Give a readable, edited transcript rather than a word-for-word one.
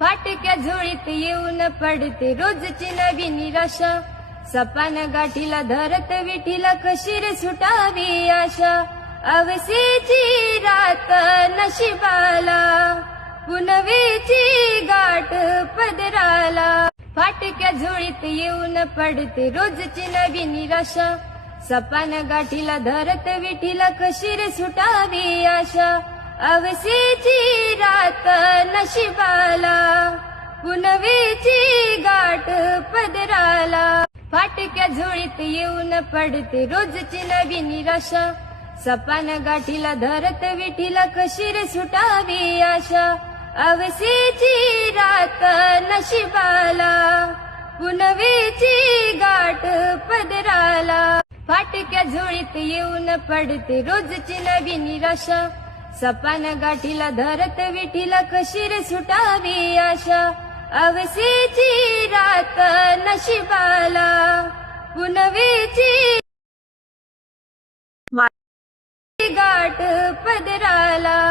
फाटक्या झोळीत येऊन पडते रोजची नवी निराशा. सपान गाठीला धरत विठीला कशी रे सुटावी आशा. अवसेची रात नशिबाला पुनवेची गाठ पदराला. फाटक्या झोळीत येऊन पडते रोजची नवी निराशा. सपान गाठीला धरत विठीला कशी रे सुटावी आशा. अवसेची रात नशिबाला पुनवेची गाठ पदराला. फाटक्या झोळीत येऊन पडते रोजची नवी निराशा. सपान गाठीला धरत विठीला कशी रे सुटावी आशा. अवसेची रात नशिबाला पुनवेची गाठ पदराला. फाटक्या झोळीत येऊन पडते रोजची नवी निराशा. सपान गाठीला धरत विठीला कशी रे सुटावी आशा. अवसेची रात नशिबाला पुनवेची